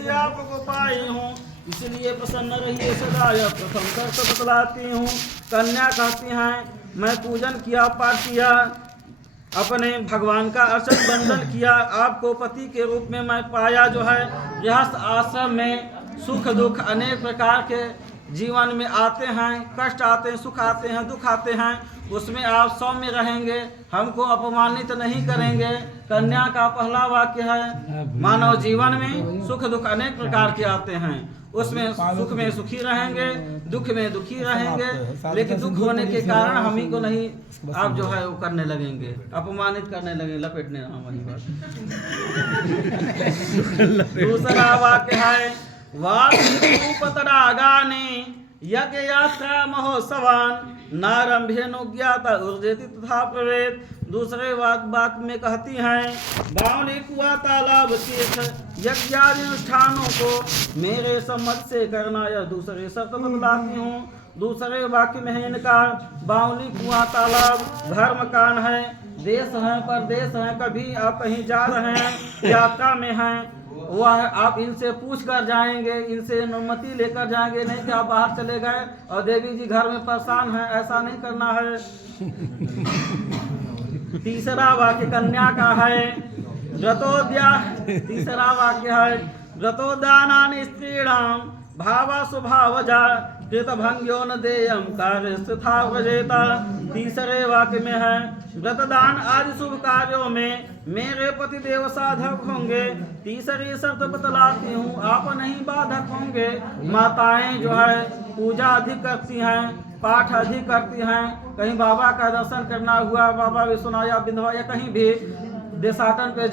से आपको पाई हूँ, इसलिए प्रसन्न रहिए सदा। यह प्रथम शर्त बतलाती हूँ। कन्या कहती हैं, मैं पूजन किया, पाठ किया, अपने भगवान का अर्चन बंदन किया, आपको पति के रूप में मैं पाया। जो है गृहस्थ आश्रम में सुख दुख अनेक प्रकार के जीवन में आते हैं, कष्ट आते हैं, सुख आते हैं, दुख आते हैं, उसमें आप सौम्य रहेंगे, हमको अपमानित नहीं करेंगे। कन्या का पहला वाक्य है, मानव जीवन में सुख दुख अनेक प्रकार के आते हैं, उसमें सुख में सुखी रहेंगे, दुख में दुखी रहेंगे, लेकिन दुख होने के कारण हम ही को नहीं आप जो है वो करने लगेंगे, अपमानित करने लगेंगे, लपेटने वही बात। दूसरा वाक्य है, वापतरागाने यज्ञ यात्रा महोत्सवान नारंभेनुज्ञाता ऊर्जेति तथा प्रवेद। दूसरे बात में कहती हैं, बावली कुआ तालाब तीर्थ यज्ञादि अनुष्ठानों को मेरे सम्मत से करना, यह दूसरे शर्त बतलाती हूँ। दूसरे वाक्य में है इनका, बावली कुआ तालाब घर मकान है, देश है, परदेश है, कभी आप कहीं जा रहे हैं, यात्रा में हैं, वह आप इनसे पूछ कर जाएंगे, इनसे अनुमति लेकर जाएंगे, नहीं कि आप बाहर चले गए और देवी जी घर में परेशान हैं, ऐसा नहीं करना है। तीसरा वाक्य कन्या का है, व्रतोद्या। तीसरा वाक्य है, व्रतोदानानि स्त्रीणाम भावा स्वभावजा कृतभंग्यो न देयम कार्य तथा व्रजेता। तीसरे वाक्य में है, व्रतदान आदि शुभ कार्यों में मेरे पति देव साधक होंगे। तीसरी शर्त बतलाती हूँ, आप नहीं बाधक होंगे। माताएं जो है पूजा अधिक करती हैं, पाठ अधिक करती हैं, कहीं बाबा का दर्शन करना हुआ, बाबा विश्वनाथ या बिंदवा या कहीं भी देशाटन पे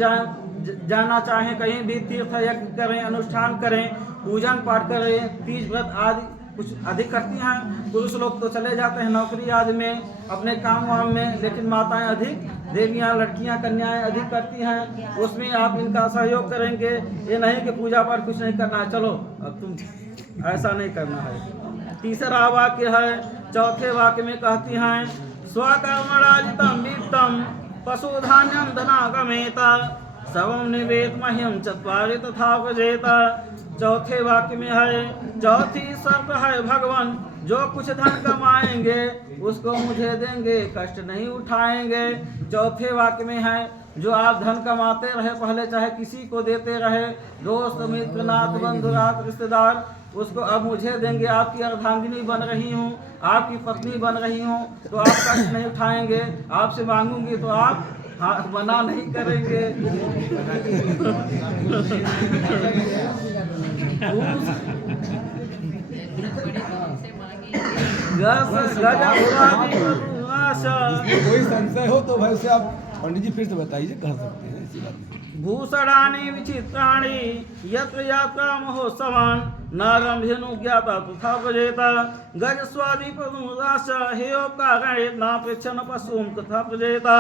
जाना चाहें, कहीं भी तीर्थ यज्ञ करें, अनुष्ठान करें, पूजन पाठ करें, तीज व्रत आदि कुछ अधिक करती हैं। पुरुष लोग तो चले जाते हैं नौकरी आदि में, अपने काम वाम में, लेकिन माताएं अधिक, देवियां, लड़कियां, कन्याएं अधिक करती हैं, उसमें आप इनका सहयोग करेंगे। ये नहीं कि पूजा पाठ कुछ नहीं करना है, चलो अब तुम ऐसा नहीं करना है। तीसरा वाक्य है, चौथे वाक्य में कहती हैं, स्वकर्मणाजितम वित्तम पशुधान्यम धनागमेता सर्वं निवेद मह्यम चत्वारि तथा व्रजेता। चौथे वाक्य में है, चौथी शर्त है, भगवान जो कुछ धन कमाएंगे उसको मुझे देंगे, कष्ट नहीं उठाएंगे। चौथे वाक्य में है, जो आप धन कमाते रहे, पहले चाहे किसी को देते रहे, दोस्त मित्र नाथ बंधु रात रिश्तेदार, उसको अब मुझे देंगे। आपकी अर्धांगिनी बन रही हूँ, आपकी पत्नी बन रही हूँ, तो आप कष्ट नहीं उठाएंगे। आपसे मांगूंगी तो आप मना नहीं करेंगे। कोई संशय हो तो भाई से आप पंडित जी फिर से बताइए, कह सकते हैं, ऐसी बात नहीं। भूषणानि विचित्राणि यत्र यात्रा महोत्सवान् नारंभेनु ज्ञाता तथा व्रजेता। गज स्वादि पशुराश हेयोपकारेण नापेक्षन पशुओं तथा व्रजेता।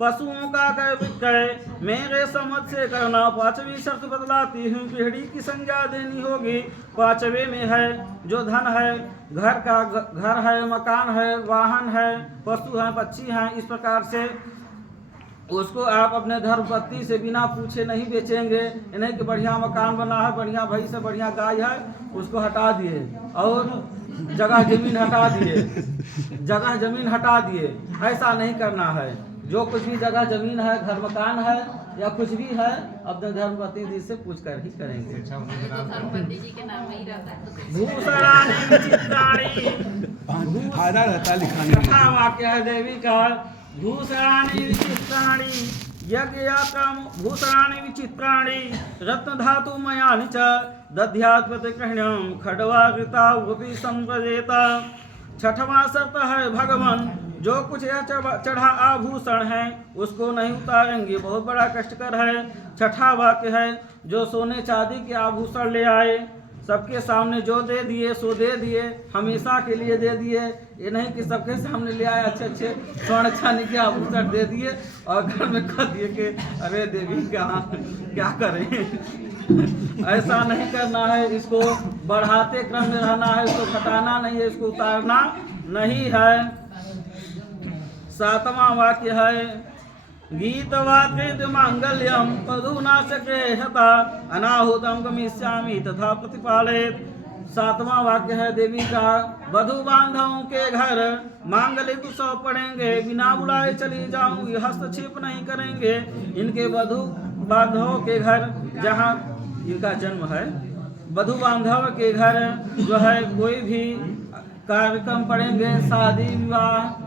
पशुओं का क्रय विक्रय मेरे समझ से करना। पांचवी शर्त बतलाती हूँ, पीढ़ी की संज्ञा देनी होगी। पांचवे में है, जो धन है, घर है, मकान है, वाहन है, पशु है, पक्षी हैं, इस प्रकार से उसको आप अपने धर्मपत्नी से बिना पूछे नहीं बेचेंगे। इन्हें कि बढ़िया मकान बना है, बढ़िया भैंस है, बढ़िया गाय है, उसको हटा दिए और जगह जमीन हटा दिए, जगह जमीन हटा दिए, ऐसा नहीं करना है। जो कुछ भी जगह जमीन है, घर मकान है या कुछ भी है, अपने धर्मपत्नी जी से पूछ कर ही करेंगे। भूषणानि विचित्राणि फायदा रहता है लिखाने कथा वाक्य है देवी का। भूषणानि विचित्राणि यज्ञयात्रां भूषणानि विचित्राणि रत्नधातु मयानि च दध्यात् प्रतिगृह्णं खड्वाकृता वपि संव्रजेता। छठवां शर्त है, भगवान जो कुछ यह चढ़ा आभूषण है उसको नहीं उतारेंगे, बहुत बड़ा कष्टकर है। छठा वाक्य है, जो सोने चांदी के आभूषण ले आए, सबके सामने जो दे दिए सो दे दिए, हमेशा के लिए दे दिए। ये नहीं कि सबके सामने ले आए अच्छे अच्छे स्वर्ण चांदी के आभूषण दे दिए और घर में कह दिए कि अरे देवी क्या करें। ऐसा नहीं करना है, इसको बढ़ाते क्रम में रहना है, इसको घटाना नहीं है, इसको उतारना नहीं है। सातवां वाक्य है, गीतवाक्येत मांगल्यम पदुनाशके हता अनाहुतम गमिष्यामि तथा प्रतिपालयेत्। 7वां वाक्य है देवी का, वधु बांधवों के घर मांगलिक उत्सव पढ़ेंगे, बिना बुलाए चली जाऊंगी, हस्तक्षेप नहीं करेंगे। इनके वधु बांधवों के घर जहाँ इनका जन्म है, वधु बांधव के घर जो है कोई भी कार्यक्रम पढ़ेंगे, शादी विवाह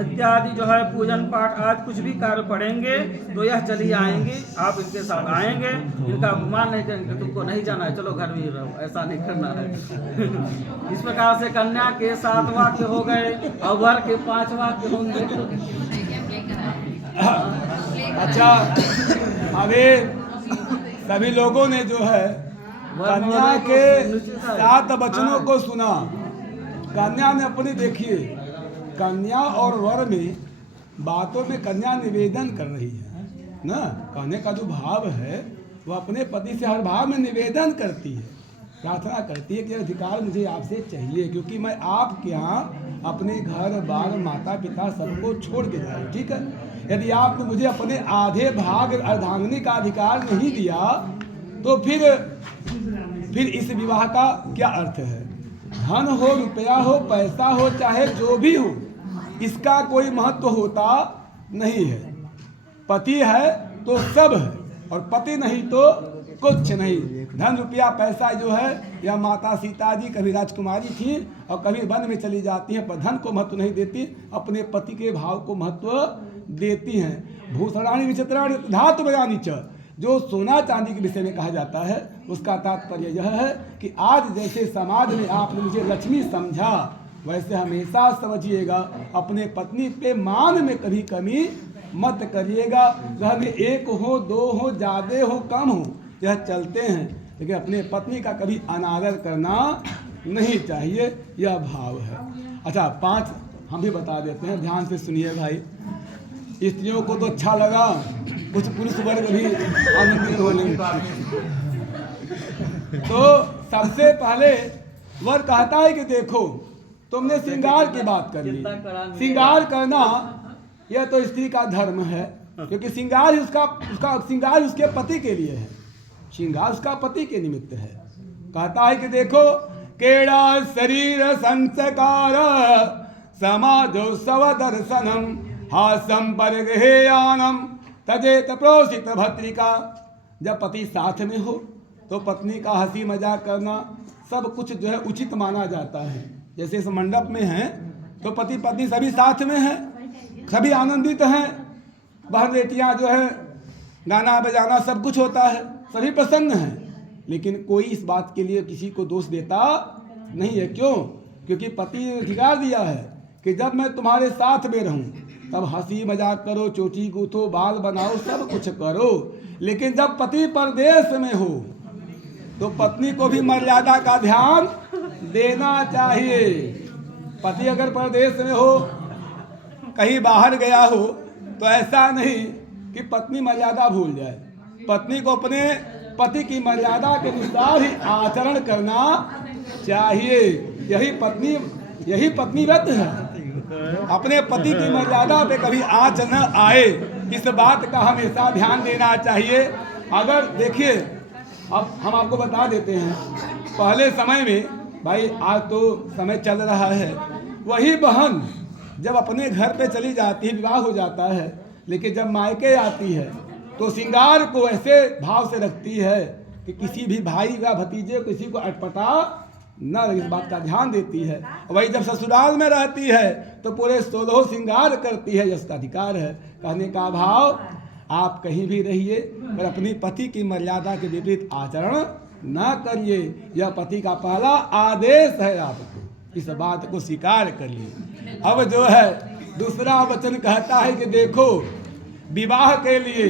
इत्यादि जो है पूजन पाठ आज कुछ भी कार्य पढ़ेंगे तो यह चली आएंगी, आप इनके साथ आएंगे। इनका अपमान नहीं करेंगे, तुमको नहीं जाना है, चलो घर में रहो, ऐसा नहीं करना है। इस प्रकार से कन्या के 7 वाक्य हो गए और वर के 5 वाक्य होंगे। अच्छा, अभी सभी लोगों ने जो है कन्या के 7 वचनों को सुना। कन्या ने अपनी, देखिए कन्या और वर में बातों में कन्या निवेदन कर रही है ना। कहने का जो भाव है वो अपने पति से हर भाव में निवेदन करती है, प्रार्थना करती है कि अधिकार मुझे आपसे चाहिए, क्योंकि मैं आपके यहाँ अपने घर बार माता पिता सबको छोड़ के जाए। ठीक है, यदि आपने मुझे अपने आधे भाग अर्धांगिनी का अधिकार नहीं दिया तो फिर इस विवाह का क्या अर्थ है। धन हो, रुपया हो, पैसा हो, चाहे जो भी हो, इसका कोई महत्व होता नहीं है। पति है तो सब है और पति नहीं तो कुछ नहीं। धन रुपया पैसा जो है, या माता सीता जी कभी राजकुमारी थी और कभी वन में चली जाती हैं, पर धन को महत्व नहीं देती, अपने पति के भाव को महत्व देती हैं। भूषणानि विचित्राणि धातु बयानि च, जो सोना चांदी के विषय में कहा जाता है उसका तात्पर्य यह है कि आज जैसे समाज में आपने मुझे लक्ष्मी समझा, वैसे हमेशा समझिएगा, अपने पत्नी पे मान में कभी कमी मत करिएगा। घर में 1 हो, 2 हो, ज़्यादा हो, कम हो, यह चलते हैं, लेकिन अपने पत्नी का कभी अनादर करना नहीं चाहिए, यह भाव है। अच्छा, 5 हम भी बता देते हैं, ध्यान से सुनिए भाई। स्त्रियों को तो अच्छा लगा, कुछ पुरुष वर्ग भी आनंदित होने। तो सबसे पहले वर कहता है कि देखो तुमने श्रृंगार की बात कर ली। श्रृंगार करना यह तो स्त्री का धर्म है, क्योंकि श्रृंगार उसका श्रृंगार उसके पति के लिए है, श्रृंगार उसका पति के निमित्त है। कहता है कि देखो केड़ा शरीर संस्कार समाजो सव दर्शनम हासम परगेयानम तजेत प्रोषित भद्रिका। जब पति साथ में हो तो पत्नी का हंसी मजाक करना सब कुछ जो है उचित माना जाता है। जैसे इस मंडप में हैं तो पति पत्नी सभी साथ में हैं, सभी आनंदित हैं, बहन बेटियां जो है गाना बजाना सब कुछ होता है, सभी प्रसन्न हैं। लेकिन कोई इस बात के लिए किसी को दोष देता नहीं है। क्यों? क्योंकि पति ने अधिकार दिया है कि जब मैं तुम्हारे साथ में रहूं तब हंसी मजाक करो, चोटी गूथो, बाल बनाओ, सब कुछ करो। लेकिन जब पति परदेश में हो तो पत्नी को भी मर्यादा का ध्यान देना चाहिए। पति अगर परदेश में हो, कहीं बाहर गया हो, तो ऐसा नहीं कि पत्नी मर्यादा भूल जाए। पत्नी को अपने पति की मर्यादा के अनुसार ही आचरण करना चाहिए। यही पत्नी व्रत है। अपने पति की मर्यादा पे कभी आँच न आए, इस बात का हमेशा ध्यान देना चाहिए। अगर देखिए, अब हम आपको बता देते हैं, पहले समय में भाई, आज तो समय चल रहा है, वही बहन जब अपने घर पे चली जाती है, विवाह हो जाता है, लेकिन जब मायके आती है तो श्रृंगार को ऐसे भाव से रखती है कि किसी भी भाई का भतीजे किसी को अटपटा न लगे, इस बात का ध्यान देती है। वही जब ससुराल में रहती है तो पूरे 16 श्रृंगार करती है, जिसका अधिकार है। कहने का भाव, आप कहीं भी रहिए पर अपनी पति की मर्यादा के विपरीत आचरण न करिए। यह पति का पहला आदेश है आपको, इस बात को स्वीकार करिए। अब जो है दूसरा वचन कहता है कि देखो, विवाह के लिए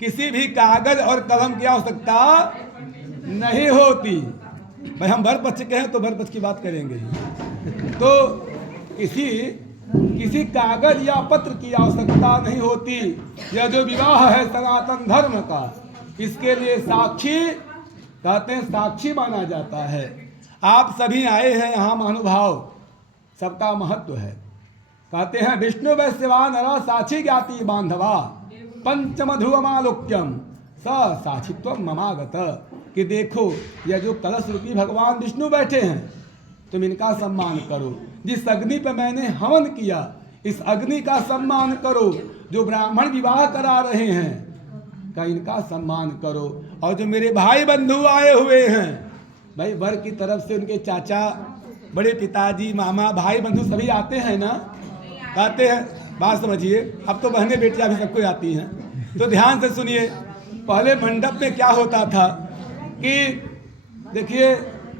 किसी भी कागज और कलम की आवश्यकता नहीं होती। भाई हम वर पक्ष के हैं तो वर पक्ष की बात करेंगे। तो किसी कागज या पत्र की आवश्यकता नहीं होती। यह जो विवाह है सनातन धर्म का, इसके लिए साक्षी कहते हैं, साक्षी माना जाता है। आप सभी आए हैं यहाँ, महानुभाव, सबका महत्व है। कहते हैं विष्णु वैश्यवा नर साक्षी ज्ञाति बांधवा, पंचमधुवमालोक्यम स साक्षित्व ममागत, कि देखो यह जो कलश रूपी भगवान विष्णु बैठे हैं, तुम इनका सम्मान करो। जिस अग्नि पर मैंने हवन किया, इस अग्नि का सम्मान करो। जो ब्राह्मण विवाह करा रहे हैं, का इनका सम्मान करो। और जो मेरे भाई बंधु आए हुए हैं, भाई वर की तरफ से उनके चाचा, बड़े पिताजी, मामा, भाई बंधु सभी आते हैं ना, आते हैं। बात समझिए, अब तो बहनें बेटियां भी सबको आती हैं। तो ध्यान से सुनिए, पहले मंडप में क्या होता था कि देखिए,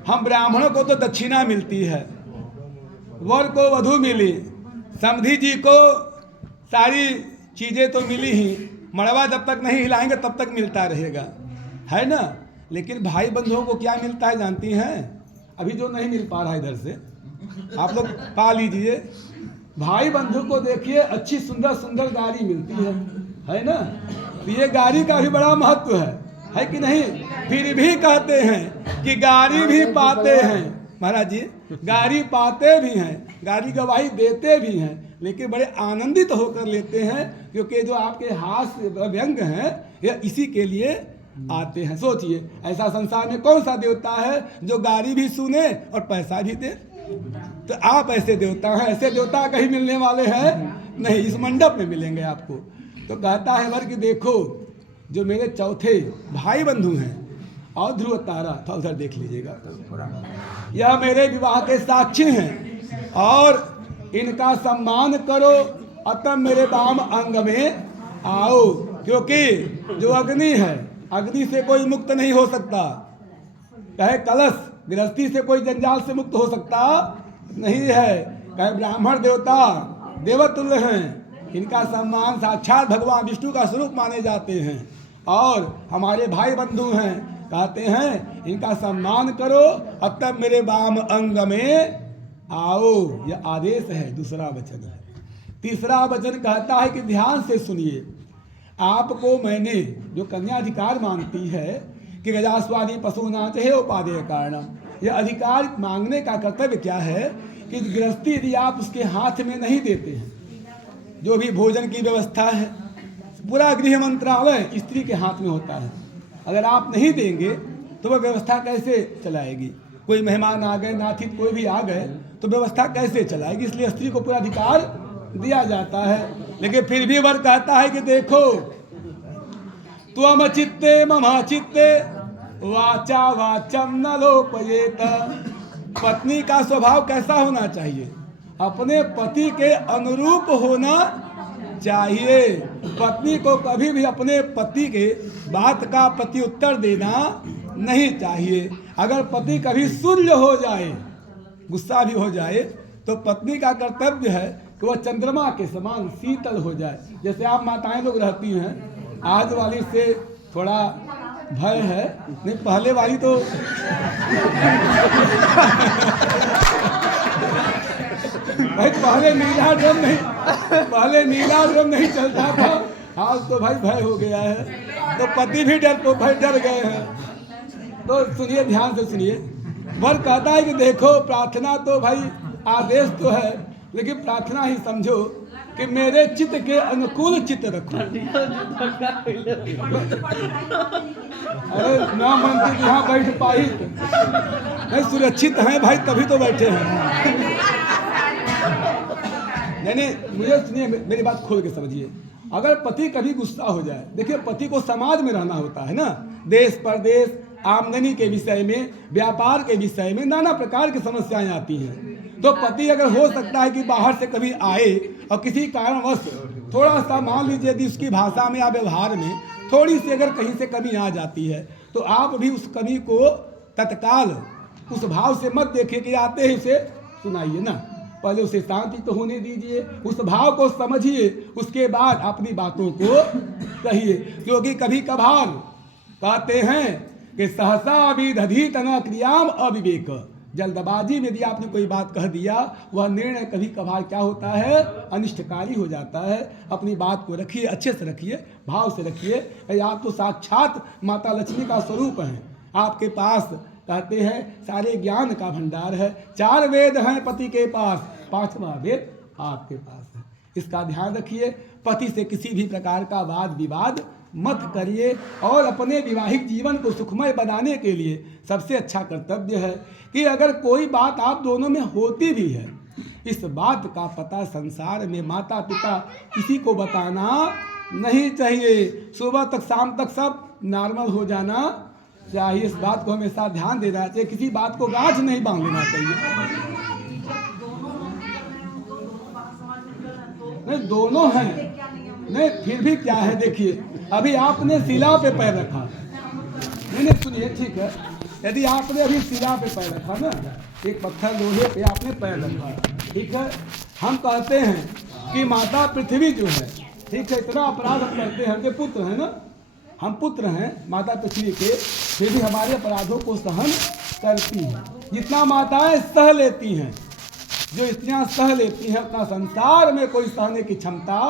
हम ब्राह्मणों को तो दक्षिणा मिलती है, वर को वधू मिली, समधी जी को सारी चीज़ें तो मिली ही, मड़वा जब तक नहीं हिलाएंगे तब तक मिलता रहेगा, है ना। लेकिन भाई बंधुओं को क्या मिलता है जानती हैं? अभी जो नहीं मिल पा रहा है इधर से, आप लोग पा लीजिए। भाई बंधु को देखिए, अच्छी सुंदर सुंदर गाड़ी मिलती है ना। तो ये गाड़ी का भी बड़ा महत्व है कि नहीं? फिर भी कहते हैं कि गाड़ी भी पाते हैं, महाराज जी गाड़ी पाते भी हैं, गाड़ी गवाही देते भी हैं, लेकिन बड़े आनंदित होकर लेते हैं, क्योंकि जो आपके हास्य व्यंग हैं ये इसी के लिए आते हैं। सोचिए, ऐसा संसार में कौन सा देवता है जो गाड़ी भी सुने और पैसा भी दे? तो आप ऐसे देवता हैं, ऐसे देवता कहीं मिलने वाले हैं नहीं, इस मंडप में मिलेंगे आपको। तो कहता है वर कि देखो जो मेरे चौथे भाई बंधु हैं, और ध्रुव तारा था उधर देख लीजिएगा, यह मेरे विवाह के साक्षी हैं, और इनका सम्मान करो। अतः मेरे वाम अंग में आओ, क्योंकि जो अग्नि है, अग्नि से कोई मुक्त नहीं हो सकता। कहे कलश, गृहस्थी से कोई जंजाल से मुक्त हो सकता नहीं है। कहे ब्राह्मण देवता देवतुल्य हैं, इनका सम्मान साक्षात भगवान विष्णु का स्वरूप माने जाते हैं, और हमारे भाई बंधु हैं, कहते हैं इनका सम्मान करो। अब तक मेरे वाम अंग में आओ, यह आदेश है, दूसरा वचन है। तीसरा वचन कहता है कि ध्यान से सुनिए, आपको मैंने जो कन्याधिकार मांगती है कि गजास्वादी पशुना चाहे उपादेय कारणम, यह अधिकार मांगने का कर्तव्य क्या है कि गृहस्थी यदि आप उसके हाथ में नहीं देते हैं, जो भी भोजन की व्यवस्था है पूरा गृह मंत्रालय स्त्री के हाथ में होता है। अगर आप नहीं देंगे तो वह व्यवस्था कैसे चलाएगी? कोई मेहमान आ गए, नाथित कोई भी आ गए तो व्यवस्था कैसे चलाएगी? इसलिए स्त्री को पूरा अधिकार दिया जाता है। लेकिन फिर भी वर कहता है कि देखो, त्वम चित्ते मम चित्ते वाचा वाचम न लोपयेत। पत्नी का स्वभाव कैसा होना चाहिए? अपने पति के अनुरूप होना चाहिए। पत्नी को कभी भी अपने पति के बात का प्रत्युत्तर देना नहीं चाहिए। अगर पति कभी शून्य हो जाए, गुस्सा भी हो जाए, तो पत्नी का कर्तव्य है कि वह चंद्रमा के समान शीतल हो जाए। जैसे आप माताएं लोग रहती हैं, आज वाली से थोड़ा भय है, नहीं पहले वाली तो भाई पहले नीला ड्रम नहीं चलता था, आज तो भाई भय हो गया है, तो पति भी डर गए हैं। तो सुनिए, ध्यान से सुनिए, वर कहता है कि देखो, प्रार्थना तो भाई आदेश तो है, लेकिन प्रार्थना ही समझो कि मेरे चित्त के अनुकूल चित्त रखो। अरे ना मंत्री यहाँ बैठ पाई, नहीं सुरक्षित हैं भाई, तभी तो बैठे हैं। नहीं, मुझे सुनिए, मेरी बात खोल के समझिए। अगर पति कभी गुस्सा हो जाए, देखिए पति को समाज में रहना होता है ना, देश परदेश, आमदनी के विषय में, व्यापार के विषय में नाना प्रकार की समस्याएं आती हैं। तो पति अगर हो सकता है कि बाहर से कभी आए और किसी कारणवश थोड़ा सा मान लीजिए यदि उसकी भाषा में या व्यवहार में थोड़ी सी अगर कहीं से कमी आ जाती है, तो आप भी उस कमी को तत्काल उस भाव से मत देखिए कि आते ही उसे सुनाइए ना, पहले उसे शांति तो होने दीजिए, उस भाव को समझिए, उसके बाद अपनी बातों को कहिए। क्योंकि कभी कभार कहते हैं कि सहसा विदधित न क्रियाम अविवेक, जल्दबाजी में यदि आपने कोई बात कह दिया, वह निर्णय कभी कभार क्या होता है, अनिष्टकारी हो जाता है। अपनी बात को रखिए, अच्छे से रखिए, भाव से रखिए। आप तो साक्षात माता लक्ष्मी का स्वरूप हैं, आपके पास कहते हैं सारे ज्ञान का भंडार है। 4 वेद हैं पति के पास, 5वां वेद आपके पास है। इसका ध्यान रखिए। पति से किसी भी प्रकार का वाद विवाद मत करिए। और अपने वैवाहिक जीवन को सुखमय बनाने के लिए सबसे अच्छा कर्तव्य है कि अगर कोई बात आप दोनों में होती भी है, इस बात का पता संसार में माता पिता किसी को बताना नहीं चाहिए। सुबह तक शाम तक सब नॉर्मल हो जाना चाहिए। इस बात को हमेशा ध्यान देना चाहिए, किसी बात को गांठ नहीं बांध लेना चाहिए। नहीं, दोनों हैं, नहीं फिर भी क्या है, देखिए अभी आपने शिला पे पैर रखा, नहीं सुनिए, ठीक है, यदि आपने अभी शिला पे पैर रखा ना, एक पत्थर लोहे पे आपने पैर रखा, ठीक है, हम कहते हैं कि माता पृथ्वी जो है, ठीक है, इतना अपराध हम करते हैं, हमके पुत्र हैं ना, हम पुत्र हैं माता पृथ्वी के, फिर भी हमारे अपराधों को सहन करती हैं। जितना माताएं सह लेती हैं, जो स्त्रियां सह लेती हैं, उतना संसार में कोई सहने की क्षमता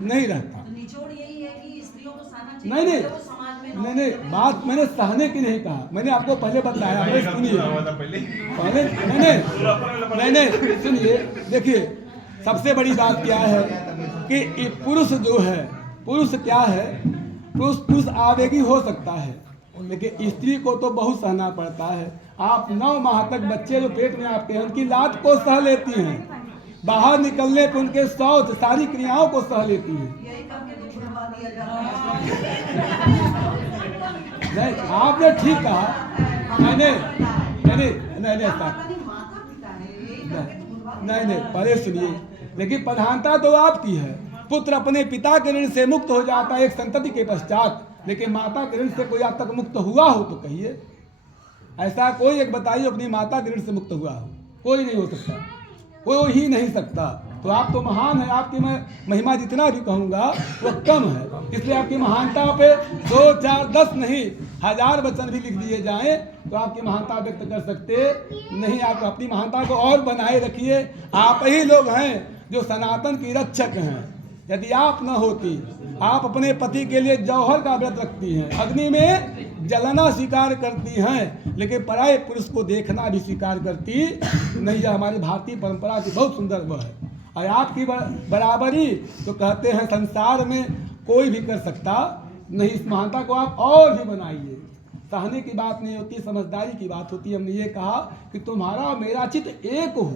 नहीं रहता। निचोड़ यही है कि स्त्रियों को सहना चाहिए, नहीं, बात मैंने सहने की नहीं कहा, मैंने आपको पहले बताया, सुनिए पहले, नहीं सुनिए, देखिए सबसे बड़ी बात क्या है कि पुरुष जो है, पुरुष क्या है, पुरुष आवेगी हो सकता है, लेकिन स्त्री को तो बहुत सहना पड़ता है। आप 9 माह तक बच्चे जो पेट में आपके हैं उनकी लात को सह लेती हैं, बाहर निकलने पर उनके शौच सारी क्रियाओं को सह लेती हैं। यही करके तो छुड़वा दिया जाता है। नहीं, आपने ठीक कहा, मैंने नहीं पहले सुनिए, लेकिन प्रधानता तो आपकी है। पुत्र अपने पिता के ऋण से मुक्त हो जाता है एक संतति के पश्चात, लेकिन माता के ऋण से कोई आज तक मुक्त हुआ हो तो कहिए, ऐसा कोई एक बताइए अपनी माता के ऋण से मुक्त हुआ हो, कोई नहीं हो सकता, कोई ही नहीं सकता। तो आप तो महान है, आपकी मैं महिमा जितना भी कहूँगा वो कम है, इसलिए आपकी महानता पे 2, 4, 10 नहीं 1000 वचन भी लिख दिए जाएं तो आपकी महानता व्यक्त कर सकते नहीं। आप अपनी महानता को और बनाए रखिए। आप ही लोग हैं जो सनातन की रक्षक हैं। यदि आप न होती, आप अपने पति के लिए जौहर का व्रत रखती हैं, अग्नि में जलना स्वीकार करती हैं, लेकिन पराये पुरुष को देखना भी स्वीकार करती नहीं। यह हमारी भारतीय परंपरा की बहुत सुंदर वह है। और आपकी बराबरी तो कहते हैं संसार में कोई भी कर सकता नहीं। इस महानता को आप और भी बनाइए। सहने की बात नहीं होती, समझदारी की बात होती है। हमने ये कहा कि तुम्हारा मेरा चित्त एक हो।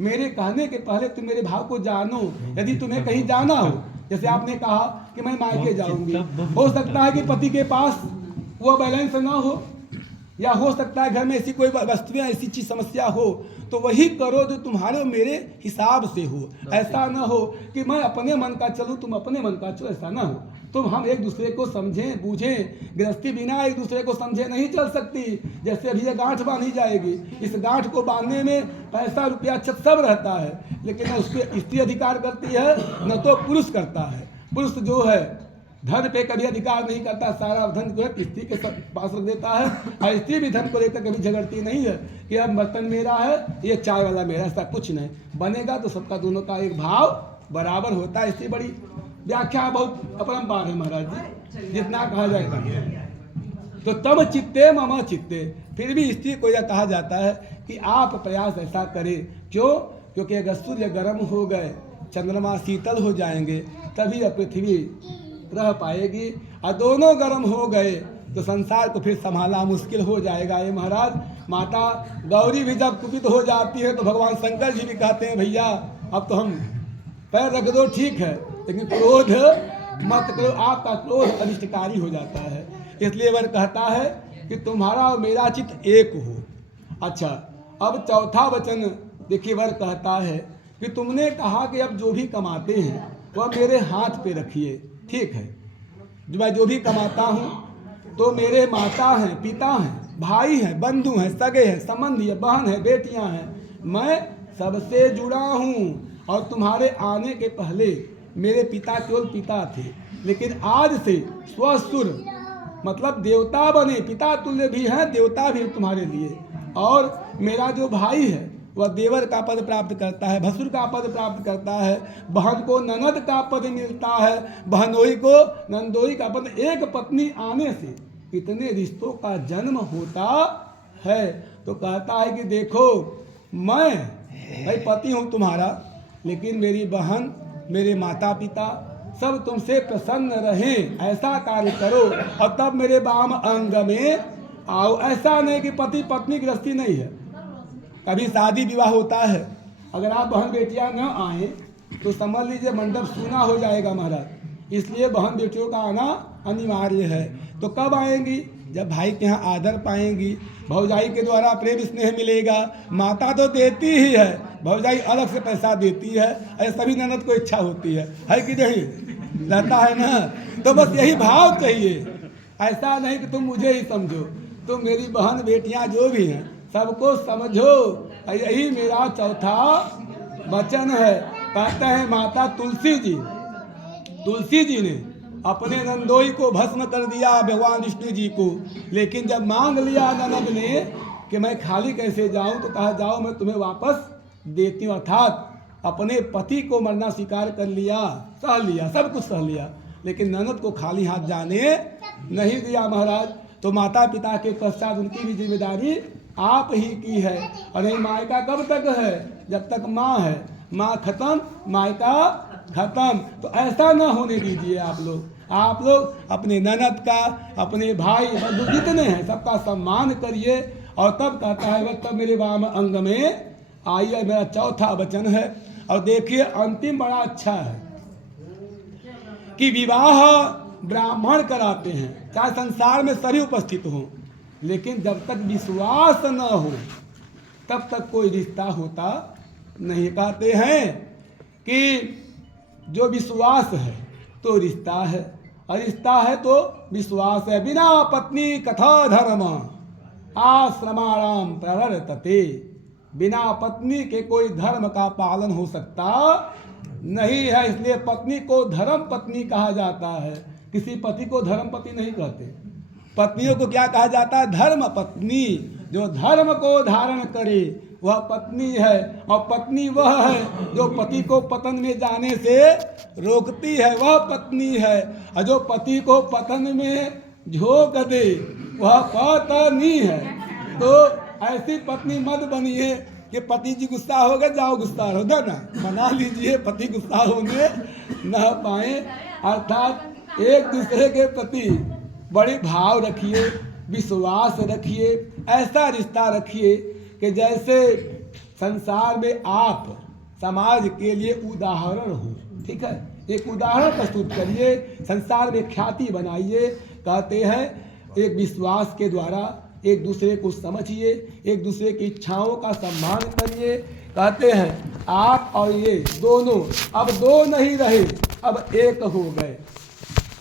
मेरे कहने के पहले तुम मेरे भाव को जानो। यदि तुम्हें कहीं जाना हो, जैसे आपने कहा कि मैं मायके जाऊंगी, हो सकता है कि पति के पास वो बैलेंस ना हो, या हो सकता है घर में ऐसी कोई वस्तुएं ऐसी चीज समस्या हो, तो वही करो जो तुम्हारे मेरे हिसाब से हो। ऐसा ना हो कि मैं अपने मन का चलूं, तुम अपने मन का चलो, ऐसा ना हो। तुम हम एक दूसरे को समझें बूझें। गृहस्थी बिना एक दूसरे को समझे नहीं चल सकती। जैसे अभी ये गांठ बांधी जाएगी, इस गांठ को बांधने में पैसा रुपया सब रहता है, लेकिन न उसके स्त्री अधिकार करती है न तो पुरुष करता है। पुरुष जो है धन पे कभी अधिकार नहीं करता, सारा धन जो है स्त्री के पास रख देता है। और स्त्री भी धन को लेकर कभी झगड़ती नहीं है कि अब बर्तन मेरा है, ये चाय वाला मेरा, ऐसा कुछ नहीं। बनेगा तो सबका दोनों का एक भाव बराबर होता है। इसकी बड़ी व्याख्या बहुत अपरंपार है महाराज जी, जितना कहा जाएगा। तो तम चित्ते मम चित्ते, फिर भी स्त्री को यह कहा जाता है कि आप प्रयास ऐसा करें। क्यों? क्योंकि अगर सूर्य गर्म हो गए, चंद्रमा शीतल हो जाएंगे, तभी यह पृथ्वी रह पाएगी। और दोनों गर्म हो गए तो संसार को फिर संभालना मुश्किल हो जाएगा। ये महाराज, माता गौरी भी जब कुपित हो जाती है तो भगवान शंकर जी भी कहते हैं भैया अब तो हम पैर रख दो, ठीक है, लेकिन क्रोध मत करो। आपका क्रोध अनिष्टकारी हो जाता है। इसलिए वह कहता है कि तुम्हारा और मेरा चित्त एक हो। अच्छा, अब चौथा वचन देखिए, वह कहता है कि तुमने कहा कि अब जो भी कमाते हैं वह मेरे हाथ पे रखिए, ठीक है। मैं जो भी कमाता हूँ तो मेरे माता हैं, पिता हैं, भाई हैं, बंधु हैं, सगे हैं, संबंधी है, बहन है, बेटियां हैं, मैं सबसे जुड़ा हूँ। और तुम्हारे आने के पहले मेरे पिता केवल पिता थे, लेकिन आज से स्वसुर मतलब देवता बने, पिता तुल्य भी हैं, देवता भी तुम्हारे लिए। और मेरा जो भाई है वह देवर का पद प्राप्त करता है, भसुर का पद प्राप्त करता है, बहन को ननद का पद मिलता है, बहनोई को नंदोई का पद। एक पत्नी आने से कितने रिश्तों का जन्म होता है। तो कहता है कि देखो, मैं भाई पति हूँ तुम्हारा, लेकिन मेरी बहन, मेरे माता पिता, सब तुमसे प्रसन्न रहें, ऐसा कार्य करो और तब मेरे वाम अंग में आओ। ऐसा नहीं कि पति पत्नी गृहस्थी नहीं है, कभी शादी विवाह होता है, अगर आप बहन बेटियां न आए तो समझ लीजिए मंडप सूना हो जाएगा महाराज। इसलिए बहन बेटियों का आना अनिवार्य है। तो कब आएंगी? जब भाई के यहाँ आदर पाएंगी, भौजाई के द्वारा प्रेम स्नेह मिलेगा। माता तो देती ही है, भौजाई अलग से पैसा देती है, ऐसे सभी ननद को इच्छा होती है कि नहीं, रहता है ना। तो बस यही भाव चाहिए, ऐसा नहीं कि तुम मुझे ही समझो, तुम मेरी बहन बेटियां जो भी हैं सबको समझो। यही मेरा चौथा वचन है। कहते हैं माता तुलसी जी ने अपने नंदोई को भस्म कर दिया भगवान विष्णु जी को, लेकिन जब मांग लिया ननद ने कि मैं खाली कैसे जाऊं, तो कहा जाओ मैं तुम्हें वापस देती हूँ। अर्थात अपने पति को मरना स्वीकार कर लिया, सह लिया, सब कुछ सह लिया, लेकिन ननद को खाली हाथ जाने नहीं दिया महाराज। तो माता पिता के पश्चात उनकी भी जिम्मेदारी आप ही की है। और नहीं मायका कब तक है? जब तक माँ है, माँ खत्म मायका खत्म। तो ऐसा ना होने दीजिए आप लोग अपने ननद का, अपने भाई बंधु जितने हैं सबका सम्मान करिए। और तब कहता है वह तब मेरे वाम अंग में आइए, मेरा चौथा वचन है। और देखिए अंतिम बड़ा अच्छा है कि विवाह ब्राह्मण कराते हैं, चाहे संसार में सभी उपस्थित हों, लेकिन जब तक विश्वास न हो तब तक कोई रिश्ता होता नहीं। कहते हैं कि जो विश्वास है तो रिश्ता है, और रिश्ता है तो विश्वास है। बिना पत्नी कथा धर्म आश्रमाणाम प्रवर्तते। बिना पत्नी के कोई धर्म का पालन हो सकता नहीं है, इसलिए पत्नी को धर्म पत्नी कहा जाता है। किसी पति को धर्म पति नहीं कहते, पत्नियों को क्या कहा जाता है? धर्म पत्नी। जो धर्म को धारण करे वह पत्नी है, और पत्नी वह है जो पति को पतन में जाने से रोकती है, वह पत्नी है। और जो पति को पतन में झोंक दे वह पत्नी है। तो ऐसी पत्नी मत बनिए कि पति जी गुस्सा हो गए, जाओ गुस्सा हो ना, मना लीजिए, पति गुस्सा होने न पाए। अर्थात एक दूसरे के प्रति बड़ी भाव रखिए, विश्वास रखिए, ऐसा रिश्ता रखिए कि जैसे संसार में आप समाज के लिए उदाहरण हो। ठीक है, एक उदाहरण प्रस्तुत करिए, संसार में ख्याति बनाइए। कहते हैं एक विश्वास के द्वारा एक दूसरे को समझिए, एक दूसरे की इच्छाओं का सम्मान करिए। कहते हैं आप और ये दोनों अब दो नहीं रहे, अब एक हो गए।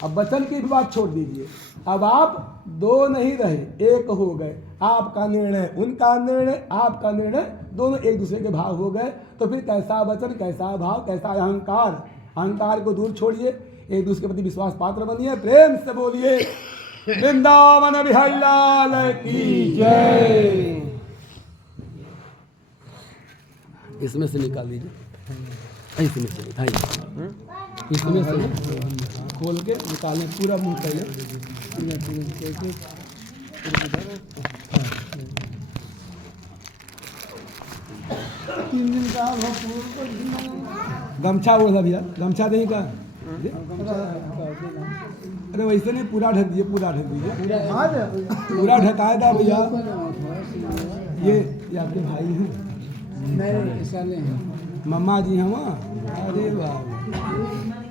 अब वचन की भी बात छोड़ दीजिए, अब आप दो नहीं रहे, एक हो गए। आपका निर्णय उनका निर्णय, आपका निर्णय, दोनों एक दूसरे के भाव हो गए। तो फिर कैसा वचन, कैसा भाव, कैसा अहंकार। अहंकार को दूर छोड़िए, एक दूसरे के प्रति विश्वास पात्र बनिए। प्रेम से बोलिए वृंदावन बिहारी लाल की जय। इसमें से निकाल लीजिए, इसमें से इसमें से खोल के निकालें, पूरा मुंह चाहिए। गमछा ओढ़ा भैया, गमछा नहीं का? अरे वैसे नहीं, पूरा ढक दीजिए, पूरा ढक दीजिए, पूरा ढकाया था भैया। ये आपके भाई हैं? मम्मा जी हैं वहाँ? अरे वाह।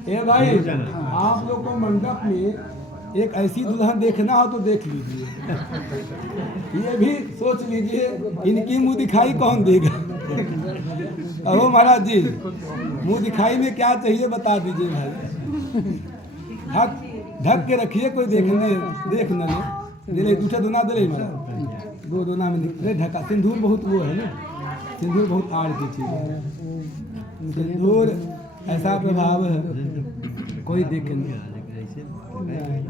ए भाई, आप लोग को मंडप में एक ऐसी दुल्हन देखना हो तो देख लीजिए, ये भी सोच लीजिए, इनकी मुंह दिखाई कौन देगा? अहो महाराज जी, मुंह दिखाई में क्या चाहिए बता दीजिए भाई। ढक के रखिए, कोई देख न ले। दे दूसरा दोना दे महाराज, दो दोना में निकले ढका। सिंदूर बहुत वो है ना, सिंदूर बहुत आड़ की चीज है। सिंदूर ऐसा प्रभाव है, कोई देख के नहीं,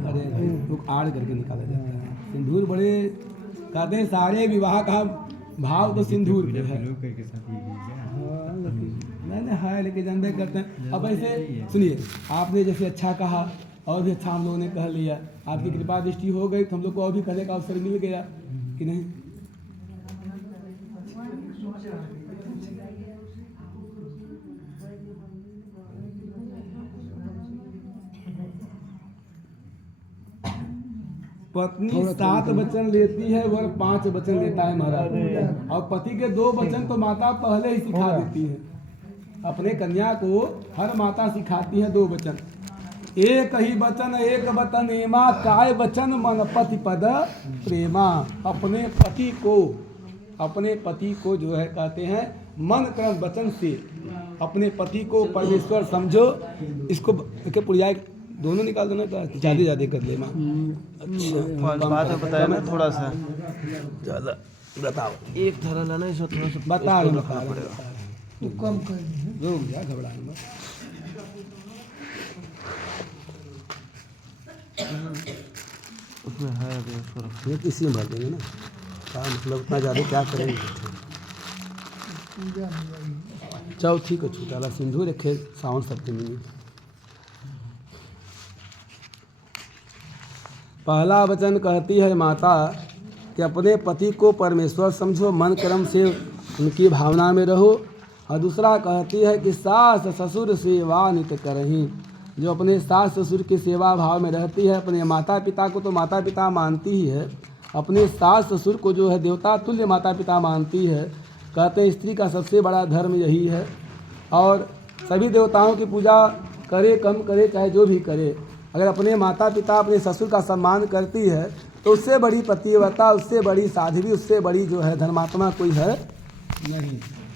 अरे लोग आड़ करके निकाला जाता है। सिंदूर बड़े कहते हैं, सारे विवाह का भाव तो सिंदूर पे है। नहीं है, लेकिन जानते करते हैं। अब ऐसे सुनिए, आपने जैसे अच्छा कहा और भी अच्छा हम लोगों ने कह लिया, आपकी कृपा दृष्टि हो गई तो हम लोग को और भी कहने का अवसर मिल गया कि नहीं। पत्नी 7 वचन लेती है, वर 5 वचन लेता है महाराज। और पति के 2 वचन तो माता पहले ही सिखा देती है। अपने कन्या को हर माता सिखाती है 2 वचन। एक ही वचन एक वतन एमा, काय वचन मन पति पद प्रेमा। अपने पति को जो है कहते हैं मन कर्म वचन से अपने पति को परमेश्वर समझो। इसको पुड़िया दोनों निकाल दो ना, तो ज्यादा कर ले माँ। अच्छा बात में बताया ना थोड़ा सा ज्यादा बताओ, एक धरा लाना इसमें थोड़ा सा बता इसको रहा रखना हूँ, पड़ेगा। तू कम कर, रुक जा, घबराना मत। उसमें है अभी उसको रख। ये किसी में भर देंगे ना, क्या मतलब उतना ज़्यादा क्या करेंगे। चौथी को छूटा सिंधु रखे सावन सप्तमी। पहला वचन कहती है माता कि अपने पति को परमेश्वर समझो, मन कर्म से उनकी भावना में रहो। और दूसरा कहती है कि सास ससुर सेवा नित करहीं, जो अपने सास ससुर की सेवा भाव में रहती है। अपने माता पिता को तो माता पिता मानती ही है, अपने सास ससुर को जो है देवता तुल्य माता पिता मानती है। कहते हैं स्त्री का सबसे बड़ा धर्म यही है। और सभी देवताओं की पूजा करे कम करे चाहे जो भी करे, अगर अपने माता पिता अपने ससुर का सम्मान करती है तो उससे बड़ी पतिव्रता, उससे बड़ी साध्वी, उससे बड़ी जो है धर्मात्मा कोई है नहीं।